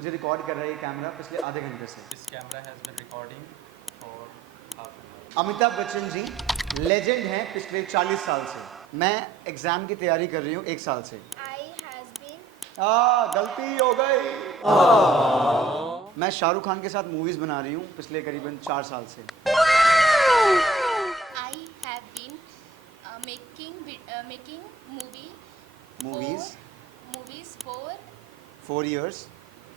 मुझे रिकॉर्ड कर रहा है ये कैमरा पिछले आधे घंटे से। This camera has been recording for half an hour. Amitabh Bachchan ji legend हैं पिछले 40 साल से। मैं एग्जाम की तैयारी कर रही हूँ 1 साल से। गलती हो गई। मैं शाहरुख खान के साथ मूवीज बना रही हूँ पिछले करीबन 4 साल से। I have been making movies for 4 years।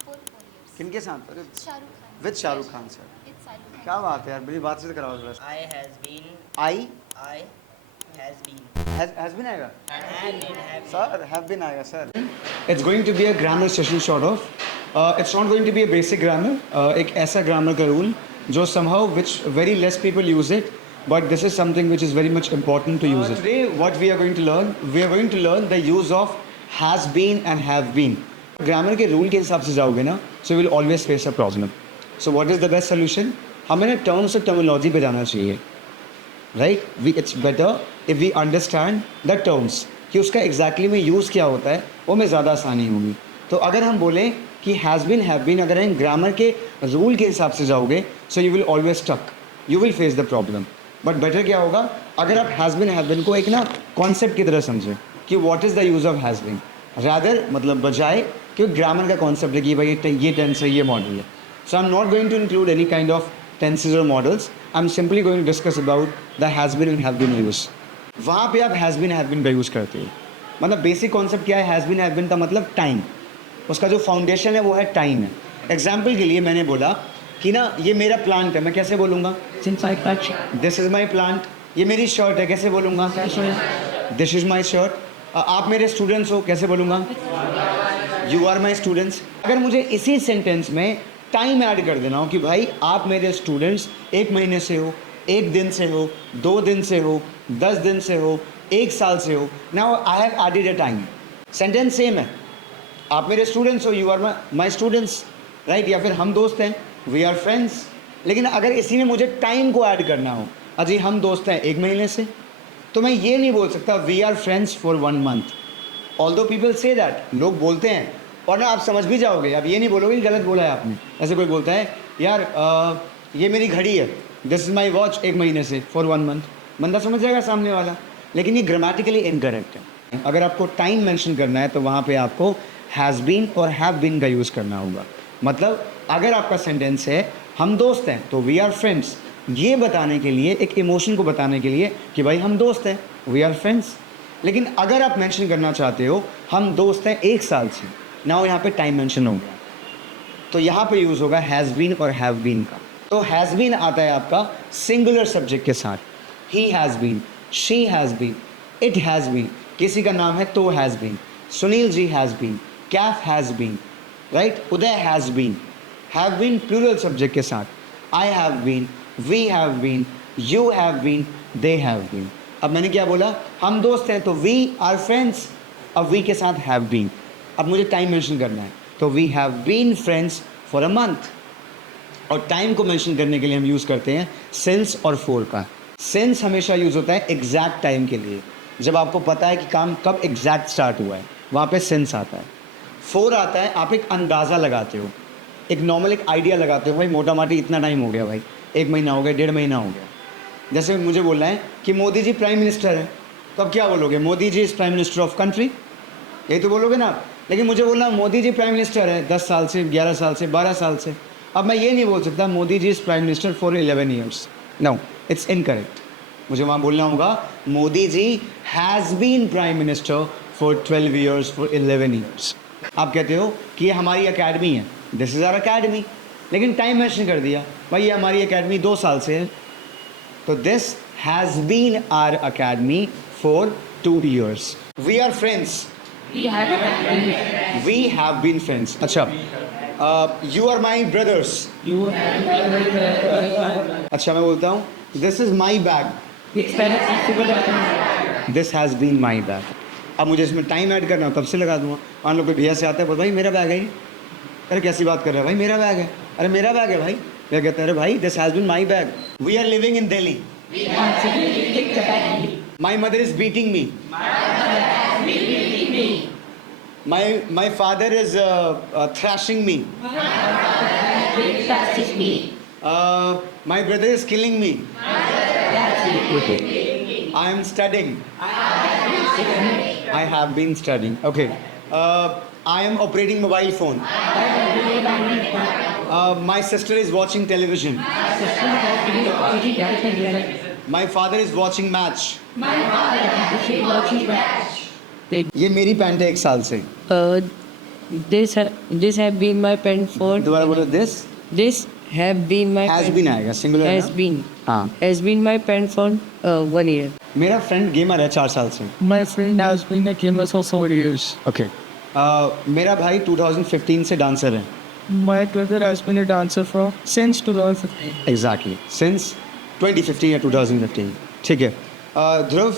4 years. किनके साथ? अरे Shahrukh Khan. With Shahrukh Khan sir. With Shahrukh Khan. क्या बात है यार, मेरी बात से तो कराओ थोड़ा। I has been has been आएगा have been sir, have been आएगा sir. It's going to be a grammar session sort of. It's not going to be a basic grammar. एक ऐसा grammar का rule जो somehow which very less people use it, but this is something which is very much important to use it. Today what we are going to learn the use of has been and have been. Grammar के rule के हिसाब से जाओगे ना, so you will always face a problem. So what is the best solution? हमें ना terms और terminology पे जाना चाहिए, right? It's better if we understand the terms कि उसका exactly में use क्या होता है, वो में ज़्यादा आसानी होगी। तो अगर हम बोलें कि has been, have been, अगर हम ग्रामर के रूल के हिसाब से जाओगे, so you will always stuck, you will face the problem. But better क्या होगा अगर आप has been, have been को एक ना concept की तरह समझें कि what is the use of has been, rather मतलब बजाय कि ग्रामर का concept है कि भाई ये tense है, ये model है। So I'm not going to include any kind of tenses or models. I'm simply going to discuss about the has been and have been use. वहाँ पे आप has been, have been का use करते हो। मतलब basic concept क्या है has been, have been का मतलब टाइम, उसका जो फाउंडेशन है वो है टाइम है। एग्जाम्पल के लिए मैंने बोला कि ना ये मेरा प्लांट है, मैं कैसे बोलूँगा? This is my plant. ये मेरी शर्ट है, कैसे बोलूँगा? This is my shirt. आप मेरे स्टूडेंट्स हो, कैसे बोलूँगा? You are my students. अगर मुझे इसी सेंटेंस में टाइम ऐड कर देना हो कि भाई आप मेरे स्टूडेंट्स 1 महीने से हो, 1 दिन से हो, 2 दिन से हो, 10 दिन से हो, 1 साल से हो, now I have added a time. Sentence same है, आप मेरे स्टूडेंट्स हो, you are my students, right? या फिर हम दोस्त हैं, वी आर फ्रेंड्स। लेकिन अगर इसी में मुझे टाइम को ऐड करना हो, अजी हम दोस्त हैं 1 महीने से, तो मैं ये नहीं बोल सकता we are friends for 1 month. Although people say that, लोग बोलते हैं, और ना आप समझ भी जाओगे, आप ये नहीं बोलोगे कि गलत बोला है आपने। ऐसे कोई बोलता है यार ये मेरी घड़ी है, दिस इज़ माई वॉच 1 महीने से फॉर 1 मंथ, बंदा समझ जाएगा सामने वाला, लेकिन ये ग्रामेटिकली इनकरेक्ट है। अगर आपको टाइम मेंशन करना है तो वहाँ पे आपको हैज़ बीन और हैव बीन का यूज़ करना होगा। मतलब अगर आपका सेंटेंस है हम दोस्त हैं तो वी आर फ्रेंड्स, ये बताने के लिए, एक इमोशन को बताने के लिए कि भाई हम दोस्त हैं, वी आर फ्रेंड्स। लेकिन अगर आप मेंशन करना चाहते हो हम दोस्त हैं 1 साल से, ना यहाँ पे टाइम मेंशन होगा, तो यहाँ पे यूज़ होगा हैज़ बीन और हैव बीन का। तो हैज़ बीन आता है आपका सिंगुलर सब्जेक्ट के साथ, he has been, she has been, it has been, किसी का नाम है तो has been, Sunil ji has been, Kaif has been, right? Uday has been. Have been plural subject के साथ, I have been, we have been, you have been, they have been. अब मैंने क्या बोला? हम दोस्त हैं तो वी आर फ्रेंड्स, अब वी के साथ हैव बीन। अब मुझे टाइम मेंशन करना है तो we have been friends for a month. और टाइम को मेंशन करने के लिए हम यूज़ करते हैं सिंस और फॉर का। सिंस हमेशा यूज़ होता है एग्जैक्ट टाइम के लिए, जब आपको पता है कि काम कब एग्जैक्ट स्टार्ट हुआ है, वहाँ पे सिंस आता है। फॉर आता है आप एक अंदाज़ा लगाते हो, एक नॉर्मल एक आइडिया लगाते हो, भाई मोटा माटी इतना टाइम हो गया, भाई 1 महीना हो गया, 1.5 महीना हो गया। जैसे मुझे बोलना है कि मोदी जी प्राइम मिनिस्टर है, तो अब क्या बोलोगे? Modi ji is prime minister of country, यही तो बोलोगे ना आप। लेकिन मुझे बोलना मोदी जी प्राइम मिनिस्टर है 10 साल से, 11 साल से, 12 साल से। अब मैं ये नहीं बोल सकता Modi ji is prime minister for 11 years, no, it's incorrect. मुझे वहाँ बोलना होगा Modi ji has been prime minister for 12 years, for 11 years. आप कहते हो कि ये हमारी अकेडमी है, दिस इज़ आवर अकेडमी, लेकिन टाइम मेंशन कर दिया, भाई ये हमारी अकेडमी 2 साल से है, तो this has been our academy for 2 years. We are friends, we have been friends. अच्छा, यू आर माई ब्रदर्स, अच्छा मैं बोलता हूँ this is my bag, this has been my bag. अब मुझे इसमें टाइम ऐड करना हो तब से लगा दूंगा। मान लो कोई भैया से आता है, बोल भाई मेरा बैग है ये। अरे कैसी बात कर रहा है भाई, मेरा बैग है। अरे मेरा बैग है भाई। क्या कहते हैं? अरे भाई this has been my bag. We are living in Delhi, my mother is beating me, My father is thrashing me. My brother is killing me. I am studying. I have been studying. Okay. I am operating mobile phone. My sister is watching television. My father is watching match. ये मेरी pant है 1 साल से. This have been my pen for. दोबारा बोलो. This have been my. Has pen- been आएगा singular. Has been. हाँ. Has been my pen for 1 year. मेरा फ्रेंड गेमर है 4 साल से. My friend has been a gamer for 4 years. Okay. मेरा भाई 2015 से डांसर है. My brother has been a dancer since 2015. Exactly since 2015 या 2015. ठीक है. ध्रुव,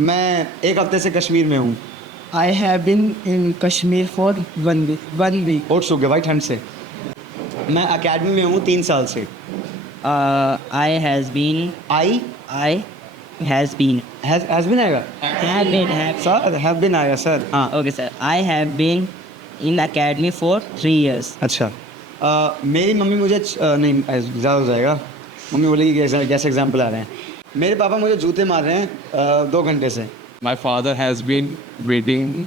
मैं 1 हफ्ते से कश्मीर में हूँ. I have been in Kashmir for 1 week. 1 week. Oats हो गया भाई ठंड से. मैं अकेडमी में हूँ 3 साल से. I has been. I Has been. Has been आएगा. Have been. Have. Sir have been आएगा सर. हाँ. Okay, sir. I have been in academy for 3 years. अच्छा. मेरी मम्मी मुझे नहीं ज़्यादा हो जाएगा. मम्मी बोलेगी कि कैसे एग्जाम्पल आ रहे हैं. मेरे पापा मुझे जूते मार रहे हैं 2 घंटे से. My father has been beating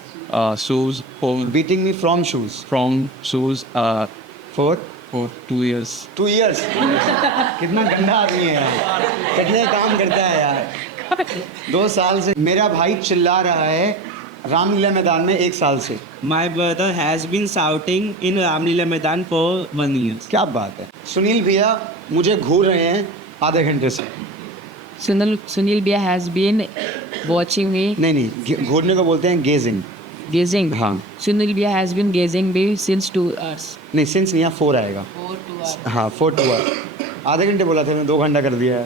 shoes beating me from shoes from shoes for for 2 years. 2 years. कितना गंदा आदमी है यार. कितने काम करता है यार. 2 साल से. मेरा भाई चिल्ला रहा है रामलीला मैदान में 1 साल से. My brother has been shouting in Ramlila Maidan for 1 year. क्या बात है. सुनील भैया मुझे घूर रहे हैं आधे घंटे से. Sunil Bhaiya has been watching me, नहीं घूरने को बोलते हैं गेजिंग. gazing. हाँ. Sunil Bhaiya has been gazing me since 2 hours. नहीं सिंस नहीं, यहाँ 4 आएगा. 4 to hours. हाँ 4 to hour. आधे घंटे बोला था, मैंने 2 घंटा कर दिया है.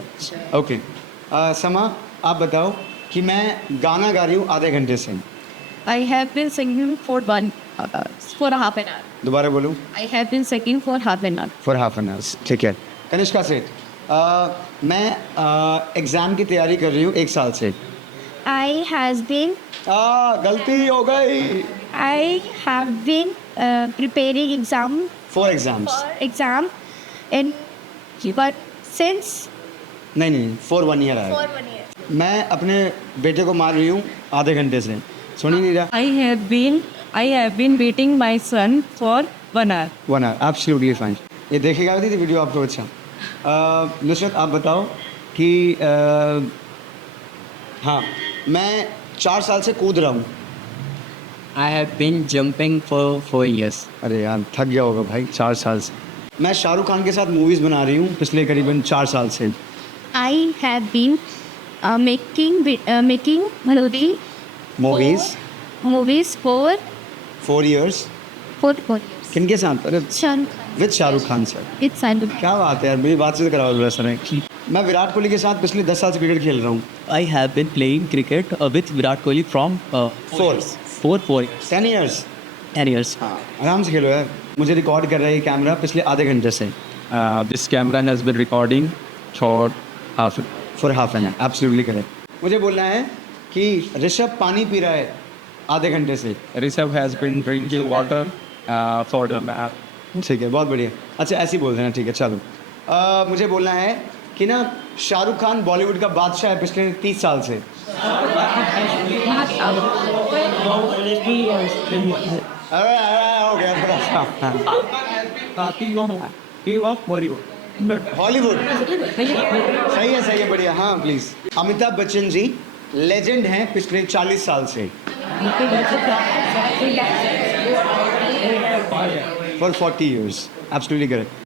ओके. समा, आप बताओ कि मैं गाना गा रही हूँ आधे घंटे से. I have been singing for for half an hour. दोबारा बोलूँ. I have been singing for half an hour. For half an hours. ठीक है. कनिष्का सेठ, मैं एग्ज़ाम की तैयारी कर रही हूँ 1 साल से. I has been गलती हो गई. I have been preparing exam 4 exams. exam and but since नहीं 4 1 ईयर आएगा. 1 year. मैं अपने बेटे को मार रही हूँ आधे घंटे से. सुन ही नहीं रहा. I have been beating my son for 1 hour. 1 hour. Absolutely fine. ये देखेगा थी वीडियो आपको. अच्छा. नुसरत, आप बताओ कि हाँ मैं 4 साल से कूद रहा हूँ. I have been jumping for 4 years. अरे यार थक गया होगा भाई 4 साल से. मैं शाहरुख खान के साथ मूवीज़ बना रही हूँ पिछले करीबन 4 साल से. I have been making movies for 4 years. 4 years. किनके साथ? अरे Shahrukh Khan. With Shahrukh Khan sir. It's Shahrukh. क्या बात है यार, मेरी बात से कराओ जरा सर. मैं विराट कोहली के साथ पिछले 10 साल से क्रिकेट खेल रहा हूँ. I have been playing cricket with Virat Kohli from 4 10 years. years. हाँ आराम से खेलो यार. मुझे रिकॉर्ड कर रहा है ये कैमरा पिछले आधे घंटे से. This camera has been recording for half. For half an hour. Absolutely correct. मुझे बोलना है कि ऋषभ पानी पी रहा है आधे घंटे से. Rishabh has been drinking water for the bath. ठीक है, बहुत बढ़िया. अच्छा ऐसे ही बोल देना. ठीक है चलो. मुझे बोलना है कि ना शाहरुख खान बॉलीवुड का बादशाह है पिछले 30 साल से. अरे हो गया थोड़ा सा. हॉलीवुड. सही है बढ़िया. हाँ प्लीज़. अमिताभ बच्चन जी लेजेंड हैं पिछले 40 साल से. For 40 years. Absolutely correct.